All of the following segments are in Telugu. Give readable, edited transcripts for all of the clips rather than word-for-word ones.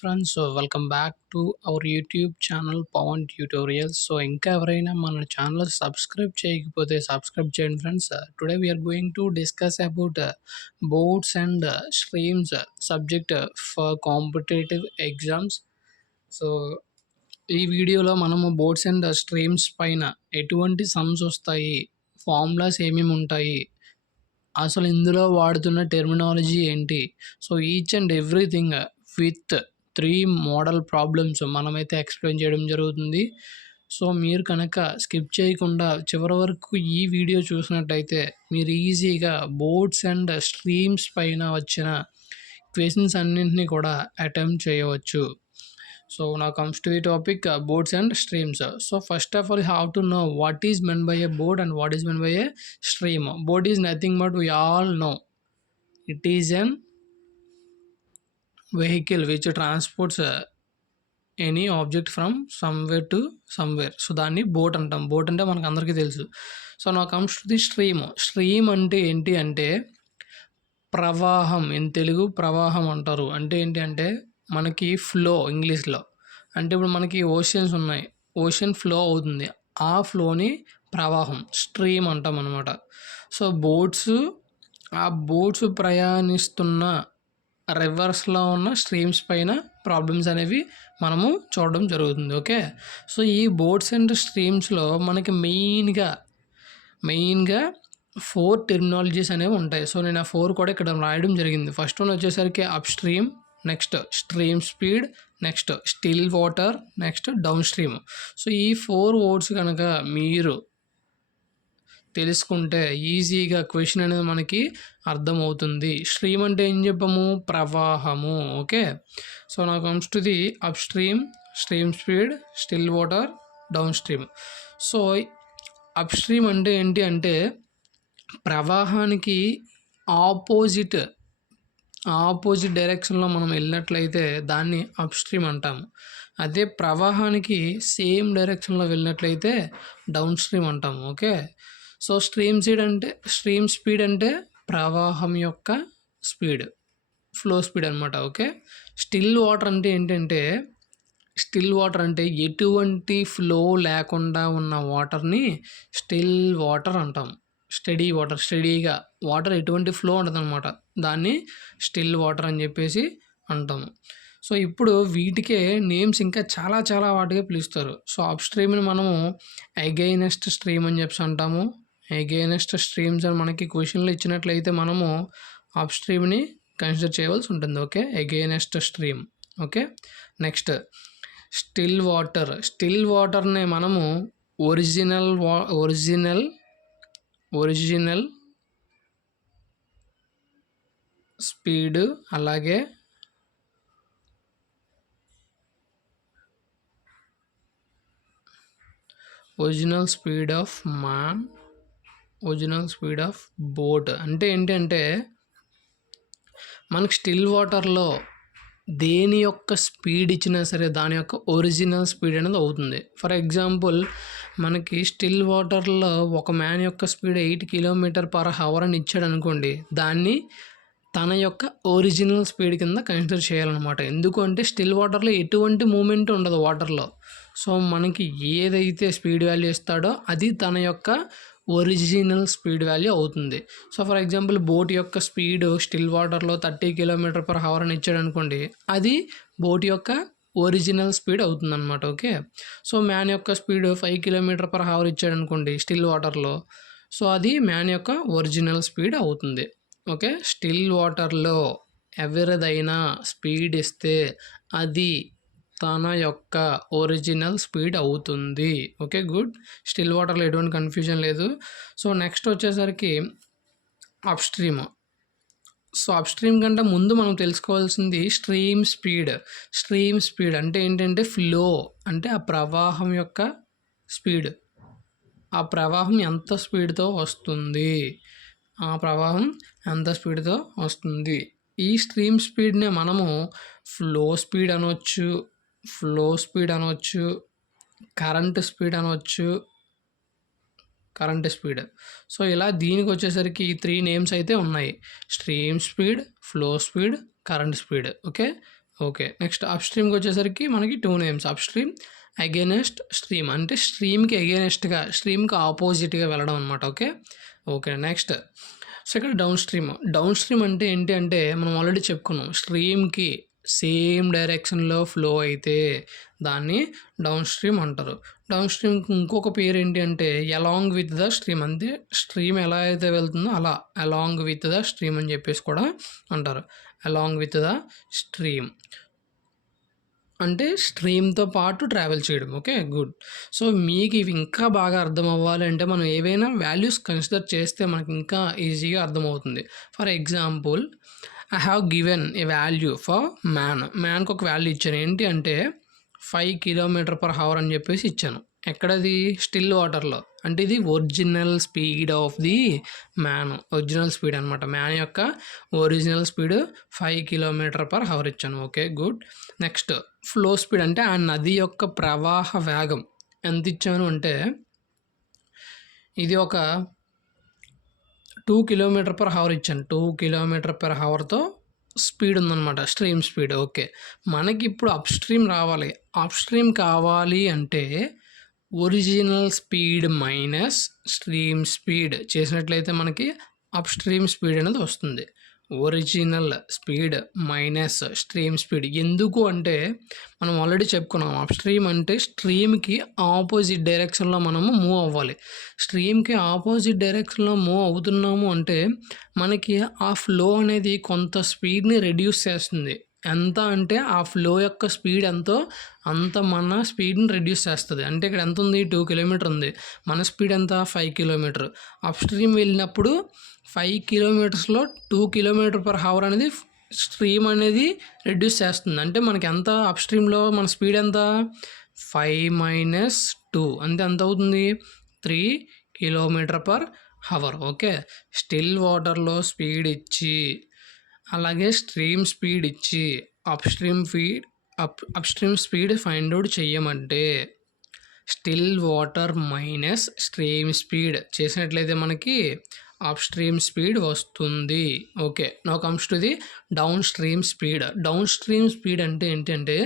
Friends, welcome back to our YouTube channel Pavan tutorials. ఇంకా ఎవరైనా మన ఛానల్ సబ్స్క్రైబ్ చేయకపోతే సబ్స్క్రైబ్ చేయండి friends. Today we are going to discuss about boards and streams subject for competitive exams. So ఈ వీడియోలో మనము బోర్డ్స్ అండ్ స్ట్రీమ్స్ పైన ఎటువంటి సమ్స్ వస్తాయి, ఫార్ములాస్ ఏమేమి ఉంటాయి, అసలు ఇందులో వాడుతున్న టెర్మినాలజీ ఏంటి, so each and everything with 3 model problems మనమైతే ఎక్స్ప్లెయిన్ చేయడం జరుగుతుంది. సో మీరు కనుక స్కిప్ చేయకుండా చివరి వరకు ఈ వీడియో చూసినట్టయితే మీరు ఈజీగా బోర్డ్స్ అండ్ స్ట్రీమ్స్ పైన వచ్చిన క్వశ్చన్స్ అన్నింటినీ కూడా అటెంప్ట్ చేయవచ్చు. So now comes to the topic, boards and streams. So first of all, you have to know what is meant by a board and what is meant by a stream. Board is nothing but we all know it is an vehicle which transports any object from somewhere to somewhere. So దాన్ని బోట్ అంటాం. బోట్ అంటే మనకు అందరికీ తెలుసు. సో నా comes to the stream. Stream అంటే ఏంటి అంటే ప్రవాహం, ఇన్ తెలుగు ప్రవాహం అంటారు. అంటే ఏంటి అంటే మనకి ఫ్లో ఇంగ్లీష్లో. అంటే ఇప్పుడు మనకి ఓషన్స్ ఉన్నాయి, ఓషన్ ఫ్లో అవుతుంది, ఆ ఫ్లోని ప్రవాహం స్ట్రీమ్ అంటాం అనమాట. సో బోట్స్ ప్రయాణిస్తున్న రివర్స్లో ఉన్న స్ట్రీమ్స్ పైన ప్రాబ్లమ్స్ అనేవి మనము చూడడం జరుగుతుంది. ఓకే, సో ఈ బోట్స్ అండ్ స్ట్రీమ్స్లో మనకి మెయిన్గా 4 టెర్మినాలజీస్ అనేవి ఉంటాయి. సో నేను ఆ 4 కూడా ఇక్కడ రాయడం జరిగింది. ఫస్ట్ వన్ వచ్చేసరికి up stream, next stream speed, next still water, next down stream. So ఈ 4 వర్డ్స్ కనుక మీరు తెలుసుకుంటే ఈజీగా క్వశ్చన్ అనేది మనకి అర్థమవుతుంది. స్ట్రీమ్ అంటే ఏం చెప్పాము? ప్రవాహము. ఓకే, సో నా comes to the up stream, stream speed, still water, down stream. So up stream అంటే ఏంటి అంటే ప్రవాహానికి ఆపోజిట్ డైరెక్షన్లో మనం వెళ్ళినట్లయితే దాన్ని అప్ స్ట్రీమ్ అంటాము. అదే ప్రవాహానికి సేమ్ డైరెక్షన్లో వెళ్ళినట్లయితే డౌన్ స్ట్రీమ్ అంటాము. ఓకే, సో స్ట్రీమ్ స్పీడ్ అంటే ప్రవాహం యొక్క స్పీడ్, ఫ్లో స్పీడ్ అనమాట. ఓకే, స్టిల్ వాటర్ అంటే ఏంటంటే ఎటువంటి ఫ్లో లేకుండా ఉన్న వాటర్ని స్టిల్ వాటర్ అంటాం. స్టడీగా వాటర్ ఎటువంటి ఫ్లో ఉండదు అనమాట, దాన్ని స్టిల్ వాటర్ అని చెప్పేసి అంటాము. సో ఇప్పుడు వీటికే నేమ్స్ ఇంకా చాలా వాటిగా పిలుస్తారు. సో అప్ స్ట్రీమ్ని మనము అగైనెస్ట్ స్ట్రీమ్ అని చెప్పి అంటాము. అగైనెస్ట్ స్ట్రీమ్స్ అని మనకి క్వశ్చన్లు ఇచ్చినట్లయితే మనము అప్ స్ట్రీమ్ని కన్సిడర్ చేయవలసి ఉంటుంది. Okay, against stream. Okay, next still వాటర్ని మనము ఒరిజినల్ స్పీడ్, అలాగే ఒరిజినల్ స్పీడ్ ఆఫ్ బోట్ అంటే ఏంటంటే మనకి స్టిల్ వాటర్లో దేని యొక్క స్పీడ్ ఇచ్చినా సరే దాని యొక్క ఒరిజినల్ స్పీడ్ అనేది అవుతుంది. ఫర్ ఎగ్జాంపుల్ మనకి స్టిల్ వాటర్లో ఒక మ్యాన్ యొక్క స్పీడ్ 8 km/h అని ఇచ్చాడు అనుకోండి, దాన్ని తన యొక్క ఒరిజినల్ స్పీడ్ కింద కన్సిడర్ చేయాలన్నమాట. ఎందుకు అంటే స్టిల్ వాటర్లో ఎటువంటి మూమెంట్ ఉండదు వాటర్లో. సో మనకి ఏదైతే స్పీడ్ వాల్యూ ఇస్తాడో అది తన యొక్క ఒరిజినల్ స్పీడ్ వాల్యూ అవుతుంది. సో ఫర్ ఎగ్జాంపుల్ బోట్ యొక్క స్పీడ్ స్టిల్ వాటర్లో 30 km/h అని ఇచ్చాడు అనుకోండి, అది బోట్ యొక్క ఒరిజినల్ స్పీడ్ అవుతుంది అనమాట. ఓకే, సో మ్యాన్ యొక్క స్పీడ్ 5 km/h ఇచ్చాడు అనుకోండి స్టిల్ వాటర్లో, సో అది మ్యాన్ యొక్క ఒరిజినల్ స్పీడ్ అవుతుంది. ఓకే, స్టిల్ వాటర్లో ఎవరిదైనా స్పీడ్ ఇస్తే అది తన యొక్క ఒరిజినల్ స్పీడ్ అవుతుంది. Okay, good. స్టిల్ వాటర్లో ఎటువంటి కన్ఫ్యూజన్ లేదు. సో నెక్స్ట్ వచ్చేసరికి up stream. So up stream కంటే ముందు మనం తెలుసుకోవాల్సింది స్ట్రీమ్ స్పీడ్ అంటే ఏంటంటే ఫ్లో అంటే ఆ ప్రవాహం యొక్క స్పీడ్, ఆ ప్రవాహం ఎంత స్పీడ్తో వస్తుంది, ఈ స్ట్రీమ్ స్పీడ్నే మనము ఫ్లో స్పీడ్ అనవచ్చు, కరెంట్ స్పీడ్. సో ఇలా దీనికి వచ్చేసరికి 3 నేమ్స్ అయితే ఉన్నాయి: stream speed, flow speed, current speed. Okay, okay. Next అప్‌స్ట్రీమ్‌కొచ్చేసరికి మనకి 2 నేమ్స్ అప్‌స్ట్రీమ్, అగైనెస్ట్ స్ట్రీమ్. అంటే స్ట్రీమ్‌కి అగైనెస్ట్‌గా, స్ట్రీమ్‌కి ఆపోజిట్‌గా వెళ్ళడం అనమాట. ఓకే. ఓకే. నెక్స్ట్ సో, ఇక్కడ డౌన్ స్ట్రీమ్. డౌన్ స్ట్రీమ్ అంటే ఏంటి అంటే మనం ఆల్రెడీ చెప్పుకున్నాం. స్ట్రీమ్‌కి సేమ్ డైరెక్షన్‌లో ఫ్లో అయితే దాన్ని డౌన్ స్ట్రీమ్ అంటారు. డౌన్ స్ట్రీమ్‌కి ఇంకొక పేరు ఏంటి అంటే అలాంగ్ విత్ ద స్ట్రీమ్. అంటే స్ట్రీమ్ ఎలా అయితే వెళ్తుందో అలా అలాంగ్ విత్ ద స్ట్రీమ్ అని చెప్పేసి కూడా అంటారు. Along with the stream. అంటే స్ట్రీమ్‌తో పాటు ట్రావెల్ చేయడం. ఓకే. గుడ్. సో, మీకు ఇవి ఇంకా బాగా అర్థం అవ్వాలంటే మనం ఏవైనా వాల్యూస్ కన్సిడర్ చేస్తే మనకి ఇంకా ఈజీగా అర్థమవుతుంది. For example I have given a value for man. మ్యాన్‌కి ఒక వాల్యూ ఇచ్చాను. ఏంటి అంటే 5 km/h అని చెప్పేసి ఇచ్చాను. ఎక్కడది? స్టిల్ వాటర్‌లో. అంటే ఇది original speed of the man. Original speed అనమాట. మ్యాన్ యొక్క ఒరిజినల్ స్పీడ్ 5 km/h ఇచ్చాను. Okay. Good. Next flow speed అంటే ఆ నది యొక్క ప్రవాహ వేగం ఎంత ఇచ్చాను అంటే ఇది ఒక 2 km/h ఇచ్చాను. 2 km/hతో స్పీడ్ ఉందన్నమాట. Stream speed. ఓకే. మనకిప్పుడు అప్‌స్ట్రీమ్ రావాలి. అప్‌స్ట్రీమ్ కావాలి అంటే original speed minus stream speed చేసినట్లయితే మనకి అప్‌స్ట్రీమ్ స్పీడ్ అనేది వస్తుంది. Original speed minus stream speed. ఎందుకు అంటే మనం ఆల్రెడీ చెప్పుకున్నాం. అప్‌స్ట్రీమ్ అంటే స్ట్రీమ్‌కి ఆపోజిట్ డైరెక్షన్‌లో మనము మూవ్ అవ్వాలి. స్ట్రీమ్‌కి ఆపోజిట్ డైరెక్షన్‌లో మూవ్ అవుతున్నాము అంటే మనకి ఆ ఫ్లో అనేది కొంత స్పీడ్‌ని రెడ్యూస్ చేస్తుంది. ఎంత అంటే ఆ ఫ్లో యొక్క స్పీడ్ ఎంతో అంత మన స్పీడ్‌ని రెడ్యూస్ చేస్తది. అంటే ఇక్కడ ఎంత ఉంది? 2 కిలోమీటర్ ఉంది. మన స్పీడ్ ఎంత? 5 కిలోమీటర్. అప్‌స్ట్రీమ్ వెళ్ళినప్పుడు 5 కిలోమీటర్స్‌లో 2 km/h అనేది స్ట్రీమ్ అనేది రెడ్యూస్ చేస్తుంది. అంటే మనకి ఎంత అప్‌స్ట్రీమ్‌లో మన స్పీడ్ ఎంత? 5 - 2 అంటే ఎంత అవుతుంది? 3 km/h. ఓకే. స్టిల్ వాటర్‌లో స్పీడ్ ఇచ్చి అలాగే స్ట్రీమ్ స్పీడ్ ఇచ్చి అప్‌స్ట్రీమ్ స్పీడ్ ఫైండ్ ఔట్ చెయ్యమంటే still water minus stream speed చేసినట్లయితే మనకి అప్‌స్ట్రీమ్ స్పీడ్ వస్తుంది. Okay. Now comes to the down stream speed. Down stream speed అంటే ఏంటంటే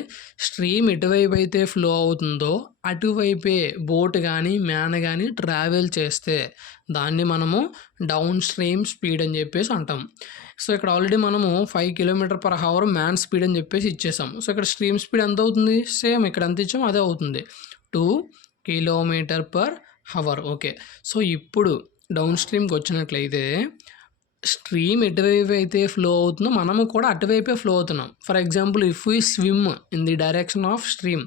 స్ట్రీమ్ ఎటువైపు అయితే ఫ్లో అవుతుందో అటువైపే బోట్ కానీ మ్యాన్ కానీ ట్రావెల్ చేస్తే దాన్ని మనము డౌన్ స్ట్రీమ్ స్పీడ్ అని చెప్పేసి అంటాం. సో, ఇక్కడ ఆల్రెడీ మనము 5 km/h మ్యాన్ స్పీడ్ అని చెప్పేసి ఇచ్చేసాం. సో, ఇక్కడ స్ట్రీమ్ స్పీడ్ ఎంత అవుతుంది? సేమ్ ఇక్కడ ఎంత ఇచ్చామో అదే అవుతుంది. 2 km/h. ఓకే. సో, ఇప్పుడు డౌన్ స్ట్రీమ్‌కి వచ్చినట్లయితే స్ట్రీమ్ ఎటువైపు అయితే ఫ్లో అవుతుందో మనము కూడా అటువైపే ఫ్లో అవుతున్నాం. For example if we swim in the direction of stream.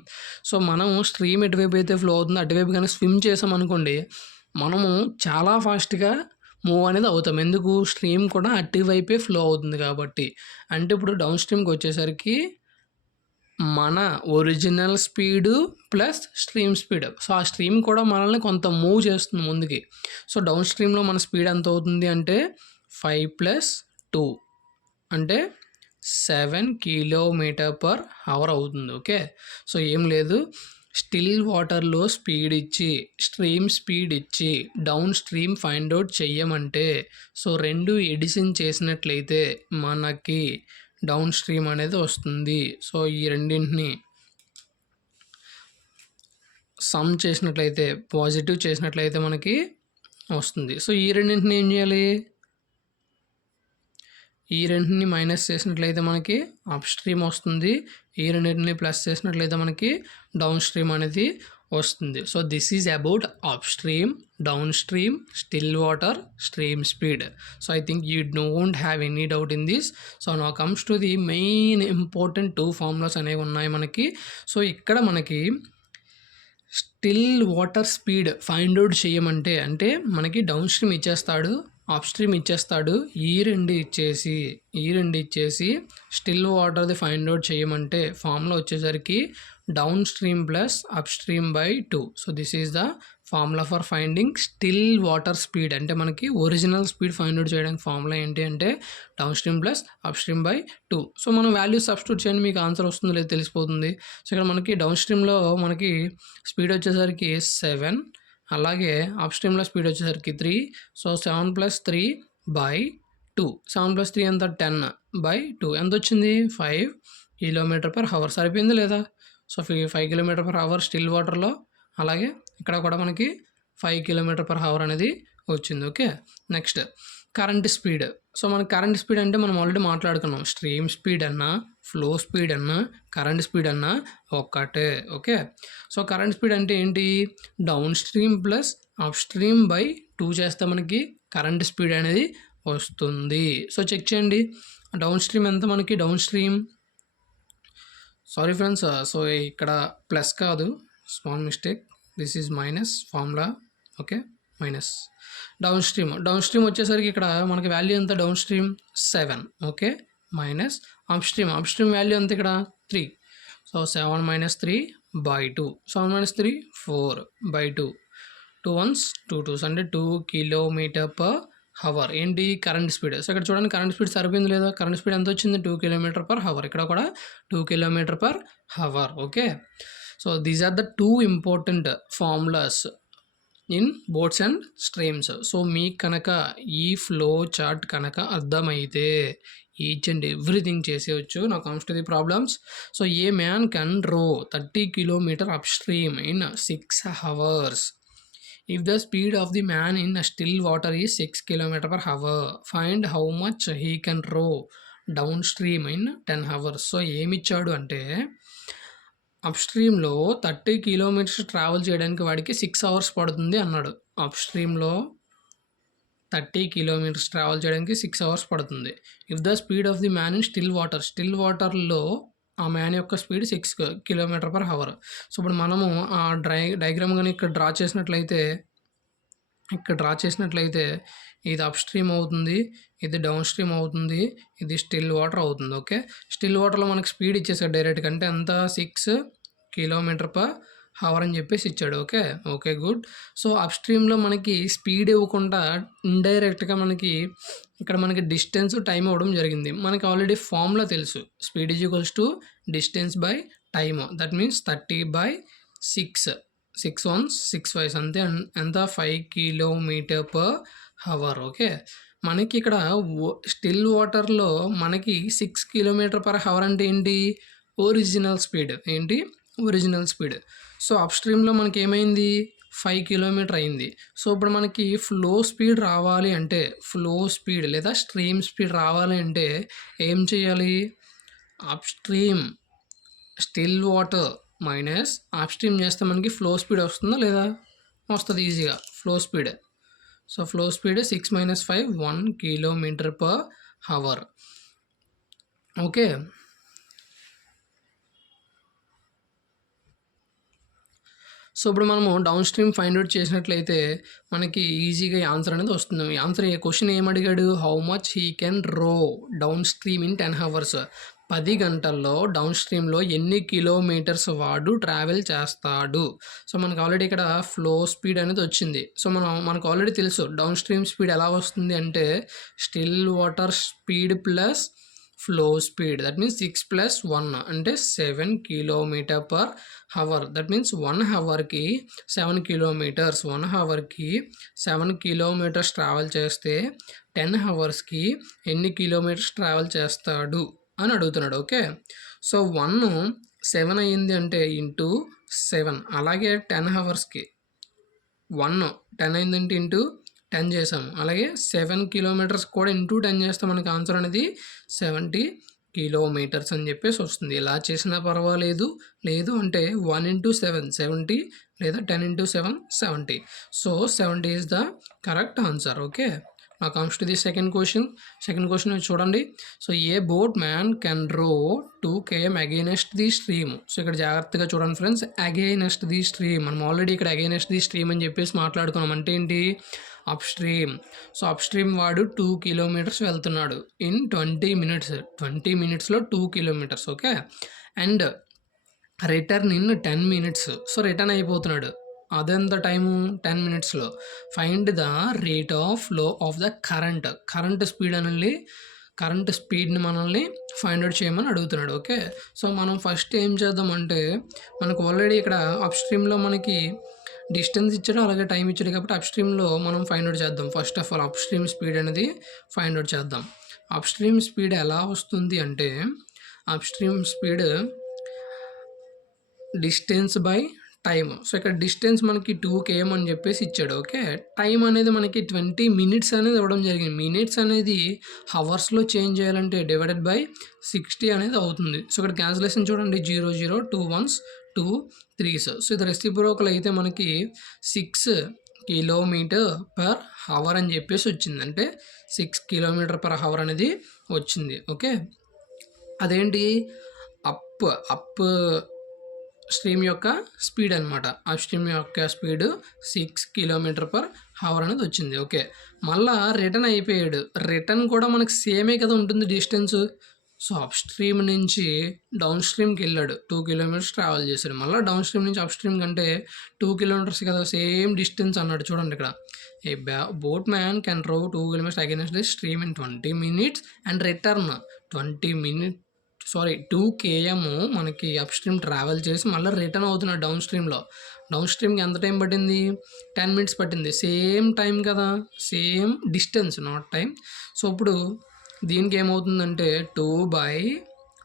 So, మనం స్ట్రీమ్ ఎటువైపు అయితే ఫ్లో అవుతుందో అటువైపు గాని స్విమ్ చేసామనుకోండి, మనము చాలా ఫాస్ట్‌గా మూవ్ అనేది అవుతాం. ఎందుకు? స్ట్రీమ్ కూడా అటువైపే ఫ్లో అవుతుంది కాబట్టి. అంటే ఇప్పుడు డౌన్ స్ట్రీమ్‌కి వచ్చేసరికి మన original speed plus stream speed. So, ఆ స్ట్రీమ్ కూడా మనల్ని కొంత మూవ్ చేస్తుంది ముందుకి. సో, డౌన్ స్ట్రీమ్‌లో మన స్పీడ్ ఎంత అవుతుంది అంటే 5 + 2 అంటే 7 km/h అవుతుంది. ఓకే. సో, ఏం లేదు స్టిల్ వాటర్‌లో స్పీడ్ ఇచ్చి, స్ట్రీమ్ స్పీడ్ ఇచ్చి, డౌన్ స్ట్రీమ్ ఫైండ్ ఔట్ చెయ్యమంటే సో, 2 ఎడిషన్ చేసినట్లయితే మనకి డౌన్ స్ట్రీమ్ అనేది వస్తుంది. సో, ఈ రెండింటిని సమ్ చేసినట్లయితే పాజిటివ్ చేసినట్లయితే మనకి వస్తుంది. సో, ఈ రెండింటిని ఏం చేయాలి? ఈ రెండింటిని మైనస్ చేసినట్లయితే మనకి అప్ స్ట్రీమ్ వస్తుంది. ఈ రెండింటిని ప్లస్ చేసినట్లయితే మనకి డౌన్ స్ట్రీమ్ అనేది వస్తుంది. So, this is about up stream, down stream, still water, stream speed. So, I think you don't have any doubt in this. So, now comes to the main important 2 formulas అనేవి ఉన్నాయి మనకి. సో, ఇక్కడ మనకి still water speed find out చేయమంటే అంటే మనకి డౌన్ స్ట్రీమ్ ఇచ్చేస్తాడు, అప్ స్ట్రీమ్ ఇచ్చేస్తాడు. ఈ రెండు ఇచ్చేసి స్టిల్ వాటర్ది ఫైండ్ ఔట్ చేయమంటే ఫార్ములా వచ్చేసరికి down stream plus up stream by 2. So, this is the formula for finding still water speed. అంటే మనకి ఒరిజినల్ స్పీడ్ ఫైండ్ ఔట్ చేయడానికి ఫార్ములా ఏంటి అంటే down stream plus up stream by 2. So, మనం వాల్యూస్ సబ్స్టిట్యూట్ చేయండి, మీకు ఆన్సర్ వస్తుందో లేదో తెలిసిపోతుంది. సో, ఇక్కడ మనకి డౌన్ స్ట్రీమ్లో మనకి స్పీడ్ వచ్చేసరికి 7, అలాగే అప్ స్ట్రీమ్లో స్పీడ్ వచ్చేసరికి 3. సో, 7 + 3 / 2. 7 + 3 ఎంత? 10 / 2 ఎంత వచ్చింది? 5 km/h సరిపోయిందా లేదా? సో 5 km/h స్టిల్ వాటర్‌లో, అలాగే ఇక్కడ కూడా మనకి 5 km/h అనేది వచ్చింది. Okay. Next current speed. So మన కరెంట్ స్పీడ్ అంటే మనం ఆల్రెడీ మాట్లాడుకున్నాం. స్ట్రీమ్ స్పీడ్ అన్నా, ఫ్లో స్పీడ్ అన్నా, కరెంట్ స్పీడ్ అన్నా ఒక్కటే. ఓకే. సో కరెంట్ స్పీడ్ అంటే ఏంటి? Down stream plus up stream by 2 చేస్తే మనకి కరెంట్ స్పీడ్ అనేది వస్తుంది. సో చెక్ చేయండి. డౌన్ స్ట్రీమ్ ఎంత మనకి? Down stream sorry friends, so ఇక్కడ ప్లస్ కాదు, small mistake, this is minus formula. Okay, minus. Down stream వచ్చేసరికి ఇక్కడ మనకి వాల్యూ ఎంత? Down stream 7. Okay, minus up stream value ఎంత ఇక్కడ? 3. So 7 - 3 by 2. 7 - 3 4/2. 2 1s 2 2s అంటే 2 km/h ఏంటి? Current speed. సో ఇక్కడ చూడండి కరెంట్ స్పీడ్ సరిపోయింది లేదా? కరెంట్ స్పీడ్ ఎంత వచ్చింది? 2 km/h. ఇక్కడ కూడా 2 km/h. Okay. So these are the 2 important formulas in boats and streams. So మీకు కనుక ఈ ఫ్లో చార్ట్ కనుక అర్థమైతే ఈచ్ అండ్ ఎవ్రీథింగ్ చేసేయచ్చు. నా comes to the problems. So A man can రో 30 km up stream in 6 hours. If the speed of the man in still water is 6 km/h, find how much he can row downstream in 10 hours. So ఏమి ఇచ్చాడు అంటే అప్ స్ట్రీమ్లో 30 కిలోమీటర్స్ ట్రావెల్ చేయడానికి వాడికి 6 hours పడుతుంది అన్నాడు. అప్ స్ట్రీమ్లో 30 kilometers ట్రావెల్ చేయడానికి 6 hours పడుతుంది. If the speed of the man in still వాటర్లో ఆ మ్యాన్ యొక్క స్పీడ్ 6 km/h. సో ఇప్పుడు మనము ఆ డయాగ్రామ్ కానీ ఇక్కడ డ్రా చేసినట్లయితే ఇది అప్ స్ట్రీమ్ అవుతుంది, ఇది డౌన్ స్ట్రీమ్ అవుతుంది, ఇది స్టిల్ వాటర్ అవుతుంది. ఓకే, స్టిల్ వాటర్లో మనకి స్పీడ్ ఇచ్చేసాడు డైరెక్ట్గా, అంటే ఎంత? 6 km/h అని చెప్పేసి ఇచ్చాడు. Okay good. సో అప్ స్ట్రీమ్లో మనకి స్పీడ్ ఇవ్వకుండా ఇండైరెక్ట్గా మనకి ఇక్కడ మనకి డిస్టెన్స్ టైం ఇవ్వడం జరిగింది. మనకి ఆల్రెడీ ఫార్ములా తెలుసు, speed is equals to distance by time. That means 30/6. 6 1s 6 5s అంతే, ఎంత? 5 km/h. ఓకే, మనకి ఇక్కడ స్టిల్ వాటర్లో మనకి 6 km/h అంటే ఏంటి? Original speed. ఏంటి? Original speed. సో అప్ స్ట్రీమ్లో మనకి ఏమైంది? 5 km అయింది. సో ఇప్పుడు మనకి ఫ్లో స్పీడ్ రావాలి అంటే, ఫ్లో స్పీడ్ లేదా స్ట్రీమ్ స్పీడ్ రావాలి అంటే ఏం చేయాలి? Up stream still water minus up stream చేస్తే మనకి ఫ్లో స్పీడ్ వస్తుందా లేదా? వస్తుంది ఈజీగా. Flow speed, so flow speed 6 - 5 1 km/h. Okay, so ఇప్పుడు మనము డౌన్ స్ట్రీమ్ ఫైండ్ అవుట్ చేసినట్లయితే మనకి ఈజీగా ఆన్సర్ అనేది వస్తుంది. ఆన్సర్ క్వశ్చన్ ఏమడిగాడు? How much he can row down stream in 10 hours. 10 గంటల్లో డౌన్ స్ట్రీమ్లో ఎన్ని కిలోమీటర్స్ వాడు ట్రావెల్ చేస్తాడు. సో మనకు ఆల్రెడీ ఇక్కడ ఫ్లో స్పీడ్ అనేది వచ్చింది. సో మనకు ఆల్రెడీ తెలుసు డౌన్ స్ట్రీమ్ స్పీడ్ ఎలా వస్తుంది అంటే still water speed plus flow speed. That means 6 + 1 అంటే 7 km/h. That means 1 hourకి 7 kilometers. 1 hourకి 7 kilometers travel చేస్తే 10 hoursకి ఎన్ని కిలోమీటర్స్ ట్రావెల్ చేస్తాడు అని అడుగుతున్నాడు. ఓకే, సో 1 7 అయ్యింది అంటే ఇంటూ 7. అలాగే 10 hoursకి 1 10 అయిందంటే ఇంటూ 10 చేసాము. అలాగే 7 kilometers కూడా ఇంటూ 10 చేస్తే మనకి ఆన్సర్ అనేది 70 kilometers అని చెప్పేసి వస్తుంది. ఇలా చేసినా పర్వాలేదు, లేదు అంటే 1 × 7 70 లేదా 10 × 7 70. So 70 is the correct answer. Okay, now comes to the second question చూడండి. So a boat man can row 2 km against the stream. So ఇక్కడ జాగ్రత్తగా చూడండి ఫ్రెండ్స్, అగైనెస్ట్ ది స్ట్రీమ్. మనం ఆల్రెడీ ఇక్కడ అగైనెస్ట్ ది స్ట్రీమ్ అని చెప్పేసి మాట్లాడుకున్నాం. అంటే ఏంటి? Up stream. So up stream వాడు 2 kilometers వెళ్తున్నాడు ఇన్ 20 minutes. 20 minutesలో 2 kilometers. Okay, and return in 10 minutes. So return అయిపోతున్నాడు. అదెంత టైము? 10 minutesలో. Find the rate of flow of the current స్పీడ్ని మనల్ని ఫైండ్ అవుట్ చేయమని అడుగుతున్నాడు. ఓకే, సో మనం ఫస్ట్ ఏం చేద్దామంటే, మనకు ఆల్రెడీ ఇక్కడ అప్ స్ట్రీమ్లో మనకి డిస్టెన్స్ ఇచ్చాడు, అలాగే టైం ఇచ్చాడు కాబట్టి అప్ స్ట్రీమ్లో మనం ఫైండ్ అవుట్ చేద్దాం. First of all up stream speed అనేది ఫైండ్ అవుట్ చేద్దాం. అప్ స్ట్రీమ్ స్పీడ్ ఎలా వస్తుంది అంటే, up stream speed distance by time. So ఇక్కడ డిస్టెన్స్ మనకి 2 km అని చెప్పేసి ఇచ్చాడు. ఓకే, టైం అనేది మనకి 20 minutes అనేది ఇవ్వడం జరిగింది. మినిట్స్ అనేది హవర్స్లో చేంజ్ చేయాలంటే డివైడెడ్ బై 60 అనేది అవుతుంది. సో ఇక్కడ క్యాన్సిలేషన్ చూడండి, 0 0 2 1s 2 3s. సో ఇది రెసిప్రోకల్ అయితే మనకి 6 km/h అని చెప్పేసి వచ్చింది. అంటే 6 km/h అనేది వచ్చింది. ఓకే, అదేంటి అప్ స్ట్రీమ్ యొక్క స్పీడ్ అనమాట. అప్ స్ట్రీమ్ యొక్క స్పీడ్ 6 km/h అనేది వచ్చింది. ఓకే, మళ్ళా రిటర్న్ అయిపోయాడు. రిటర్న్ కూడా మనకు సేమే కదా ఉంటుంది డిస్టెన్స్. సో అప్ స్ట్రీమ్ నుంచి డౌన్ స్ట్రీమ్కి వెళ్ళాడు, 2 km ట్రావెల్ చేశాడు. మళ్ళీ డౌన్ స్ట్రీమ్ నుంచి అప్ స్ట్రీమ్ కంటే 2 km కదా, సేమ్ డిస్టెన్స్ అన్నాడు. చూడండి ఇక్కడ, a boat man can row 2 km against the stream in 20 minutes and return 2 km మనకి అప్ స్ట్రీమ్ ట్రావెల్ చేసి మళ్ళీ రిటర్న్ అవుతున్నాడు డౌన్ స్ట్రీమ్లో. డౌన్ స్ట్రీమ్కి ఎంత టైం పట్టింది? 10 minutes పట్టింది. సేమ్ టైం కదా, same distance, not time. So ఇప్పుడు దీనికి ఏమవుతుందంటే 2 by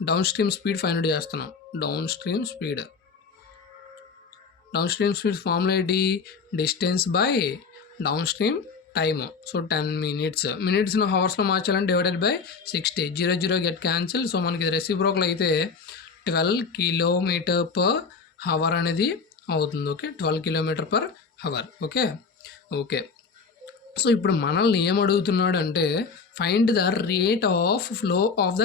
down stream speed find out చేస్తున్నాం. డౌన్ స్ట్రీమ్ స్పీడ్ ఫార్ములా ఏంటి? Distance by down stream time. So 10 minutes, మినిట్స్ను హవర్స్లో మార్చాలంటే divided by 60. 0 0 get cancel. So మనకి రెసిప్రోకల్ అయితే 12 km/h అనేది అవుతుంది. Okay, 12 km/h. ఓకే. సో ఇప్పుడు మనల్ని ఏం అడుగుతున్నాడు అంటే find the rate of flow of the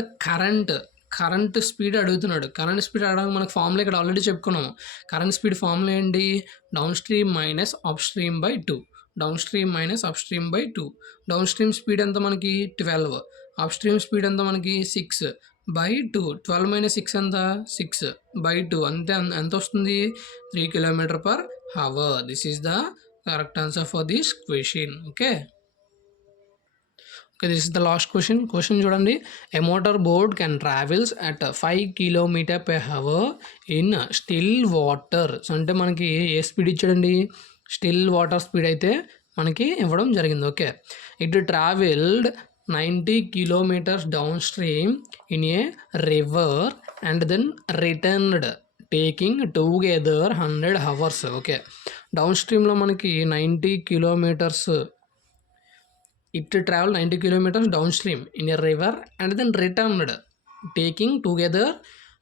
current speed అడుగుతున్నాడు. కరెంట్ స్పీడ్ అడగడానికి మనకు ఫార్ములా ఇక్కడ ఆల్రెడీ చెప్పుకున్నాము. కరెంట్ స్పీడ్ ఫార్ములా ఏంటి? Down stream minus up stream by 2. Down stream minus up stream by 2. Down stream speed ఎంత మనకి? 12. అప్ స్ట్రీమ్ స్పీడ్ ఎంత మనకి? 6 by 2. 12 minus 6 ఎంత? 6 by 2. అంతే, ఎంత వస్తుంది? 3 km/h. This is the correct answer for this question. Okay, this is the last question చూడండి. A motor boat can travels at 5 km/h in still water. అంటే మనకి ఏ స్పీడ్ ఇచ్చాడండి? స్టిల్ వాటర్ స్పీడ్ అయితే మనకి ఇవ్వడం జరిగింది. Okay, it travelled 90 km down stream in a river and then returned taking together 100 hours. Okay, down స్ట్రీమ్లో మనకి 90 km, it travel 90 km down stream in a river and then returned taking together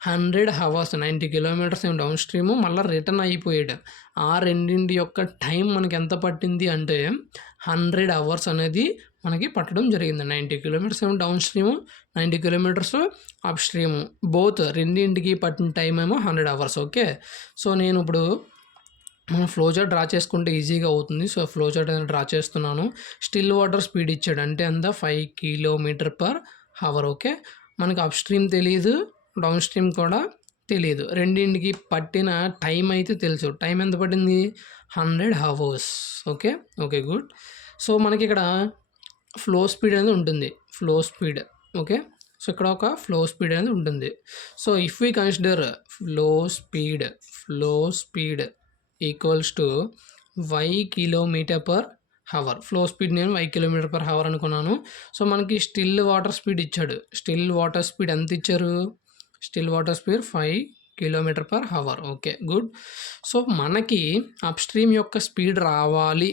100 hours. 90 km ఏం డౌన్ స్ట్రీము, మళ్ళీ రిటర్న్ అయిపోయాడు. ఆ రెండింటి యొక్క టైం మనకి ఎంత పట్టింది అంటే 100 hours అనేది మనకి పట్టడం జరిగింది. 90 km ఏమో down stream, 90 km up stream, both రెండింటికి పట్టిన టైం ఏమో 100 hours. ఓకే, సో నేను ఇప్పుడు మనం ఫ్లో చార్ట్ డ్రా చేసుకుంటే ఈజీగా అవుతుంది. సో ఫ్లో చార్ట్ అనేది డ్రా చేస్తున్నాను. స్టిల్ వాటర్ స్పీడ్ ఇచ్చాడు, అంటే ఎంత? 5 km/h. ఓకే, మనకి అప్ స్ట్రీమ్ తెలియదు, డౌన్ స్ట్రీమ్ కూడా తెలియదు. రెండింటికి పట్టిన టైం అయితే తెలుసు. టైం ఎంత పట్టింది? 100 hours. Okay, good. సో మనకి ఇక్కడ ఫ్లో స్పీడ్ అనేది ఉంటుంది. ఓకే, సో ఇక్కడ ఒక ఫ్లో స్పీడ్ అనేది ఉంటుంది. So if we consider flow speed equals to y km/h. Flow speed నేను y km/h అనుకున్నాను. సో మనకి స్టిల్ వాటర్ స్పీడ్ ఇచ్చాడు. స్టిల్ వాటర్ స్పీడ్ ఎంత ఇచ్చారు? Still water speed 5 km/h. Okay, good. So మనకి అప్ స్ట్రీమ్ యొక్క స్పీడ్ రావాలి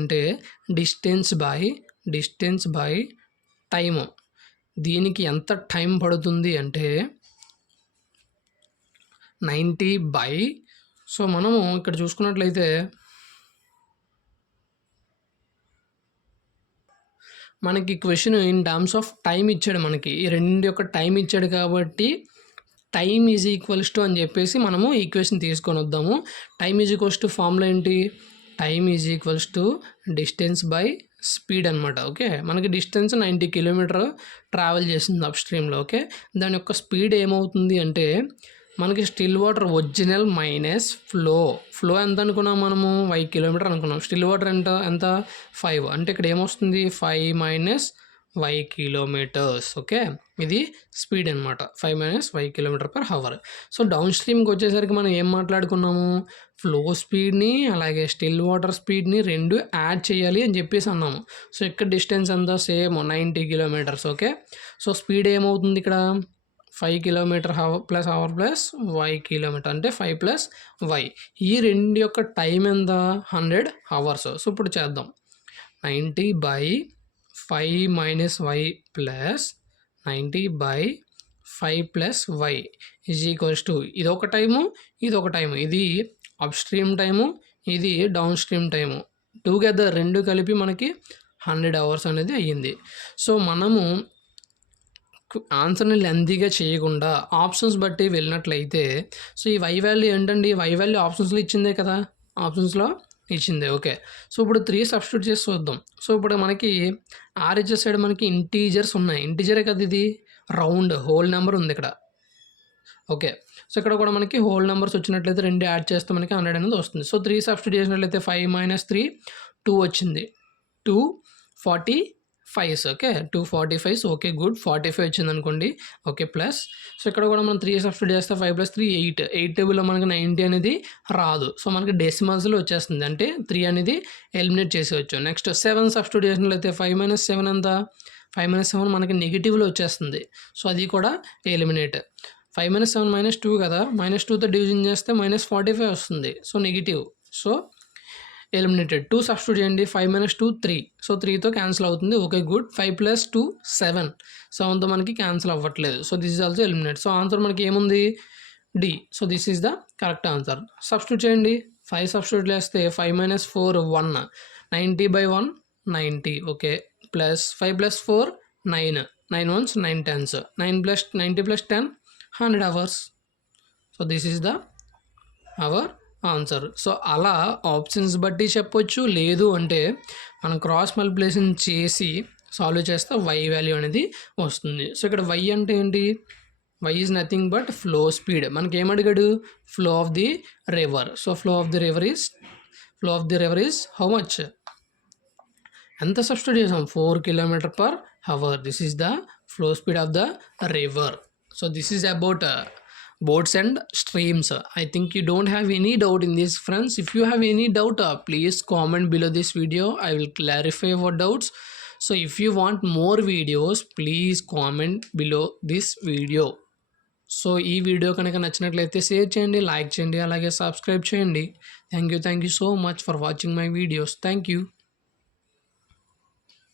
అంటే డిస్టెన్స్ బై టైము. దీనికి ఎంత టైం పడుతుంది అంటే 90 by, సో మనము ఇక్కడ చూసుకున్నట్లయితే మనకి question in terms of time ఇచ్చాడు. మనకి ఈ రెండు యొక్క టైం ఇచ్చాడు కాబట్టి టైం ఈజ్ ఈక్వల్స్ టు అని చెప్పేసి మనము ఈక్వేషన్ తీసుకొని వద్దాము. Time is equals to formula ఏంటి? Time is equals to distance by speed అనమాట. ఓకే, మనకి డిస్టెన్స్ 90 km ట్రావెల్ చేసింది అప్ స్ట్రీమ్లో. ఓకే, దాని యొక్క స్పీడ్ ఏమవుతుంది అంటే మనకి still water original minus flow ఎంత అనుకున్నాం మనము? 5 km అనుకున్నాం. స్టిల్ వాటర్ ఎంత? 5. అంటే ఇక్కడ ఏమొస్తుంది? 5 - y కిలోమీటర్స్. ఓకే. ఇది స్పీడ్ అనమాట. 5 - y km/h. సో డౌన్ స్ట్రీమ్కి వచ్చేసరికి మనం ఏం మాట్లాడుకున్నాము, ఫ్లో స్పీడ్ని అలాగే స్టిల్ వాటర్ స్పీడ్ని 2 యాడ్ చేయాలి అని చెప్పేసి అన్నాము. సో ఇక్కడ డిస్టెన్స్ అంతా same 90 kilometres. Okay. So speed ఏమవుతుంది ఇక్కడ 5 km/h + y కిలోమీటర్ అంటే 5 + y. ఈ రెండు యొక్క టైం ఎంత 100 అవర్స్. సో ఇప్పుడు చేద్దాం. 90/5 - y + 90/5 + y = ఇదొక టైము, ఇదొక టైము. ఇది అప్ స్ట్రీమ్ టైము, ఇది డౌన్ స్ట్రీమ్ టైము. టుగెదర్ 2 కలిపి మనకి 100 అవర్స్ అనేది అయ్యింది. సో మనము ఆన్సర్ని లెంతీగా చేయకుండా ఆప్షన్స్ బట్టి వెళ్ళినట్లయితే, సో ఈ y వాల్యూ ఏంటండి, y వాల్యూ ఆప్షన్స్లో ఇచ్చిందే కదా, ఆప్షన్స్లో ఇచ్చిందే. ఓకే. సో ఇప్పుడు 3 సబ్స్టిట్యూట్ చేసి చూద్దాం. సో ఇప్పుడు మనకి RHS సైడ్ మనకి ఇంటీజర్స్ ఉన్నాయి. ఇంటీజరే కదా ఇది, రౌండ్ హోల్ నెంబర్ ఉంది ఇక్కడ. ఓకే. సో ఇక్కడ కూడా మనకి హోల్ నెంబర్స్ వచ్చినట్లయితే 2 యాడ్ చేస్తే మనకి 100 అనేది వస్తుంది. సో 3 సబ్స్టిట్యూట్ చేసినట్లయితే 5 - 3 2 వచ్చింది. 245. ఓకే. 245. Okay good. 45 వచ్చింది అనుకోండి. Okay plus. సో ఇక్కడ కూడా మనం 3 సబ్స్టిట్యూట్ చేస్తే 5 + 3 8. 8 టేబుల్లో మనకి 90 అనేది రాదు. సో మనకి డెసిమల్స్లో వచ్చేస్తుంది, అంటే 3 అనేది ఎలిమినేట్ చేసేవచ్చు. నెక్స్ట్ 7 సబ్స్టిట్యూట్ చేసినట్లయితే 5 - 7 ఎంత, 5 - 7 మనకి నెగిటివ్లో వచ్చేస్తుంది. సో అది కూడా ఎలిమినేట్. 5 - 7 - 2 కదా, -2తో డివిజన్ చేస్తే -45 వస్తుంది. So negative. So eliminated. 2 substitute చేయండి. 5 - 2 3. సో 3తో క్యాన్సిల్ అవుతుంది. Okay good. 5 + 2 7. 7తో మనకి క్యాన్సిల్ అవ్వట్లేదు. So this is also eliminate. So answer మనకి ఏముంది, D. So this is the correct answer. Substitute చేయండి. 5 సబ్స్టిట్యూట్ చేస్తే 5 - 4 1. 90/1 90. Okay plus 5 + 4 9. 9 ones 9 tens. 90 + 10 100 hours. So this is the our answer. So అలా ఆప్షన్స్ బట్టి చెప్పొచ్చు, లేదు అంటే మనం క్రాస్ మల్టిప్లికేషన్ చేసి సాల్వ్ చేస్తే y వాల్యూ అనేది వస్తుంది. సో ఇక్కడ y అంటే ఏంటి, y is nothing but flow speed. మనకి ఏమడిగాడు, flow of the river. So flow of the river is how much, ఎంత సబ్స్టిట్యూట్ చేసాం, 4 km/h. This is the flow speed of the river. So this is about boats and streams. I think you don't have any doubt in this, friends. If you have any doubt, please comment below this video. I will clarify your doubts. So if you want more videos, please comment below this video. So ఈ వీడియో కనుక నచ్చినట్లయితే షేర్ చేయండి, లైక్ చేయండి, అలాగే సబ్స్క్రైబ్ చేయండి. Thank you so much for watching my videos. Thank you.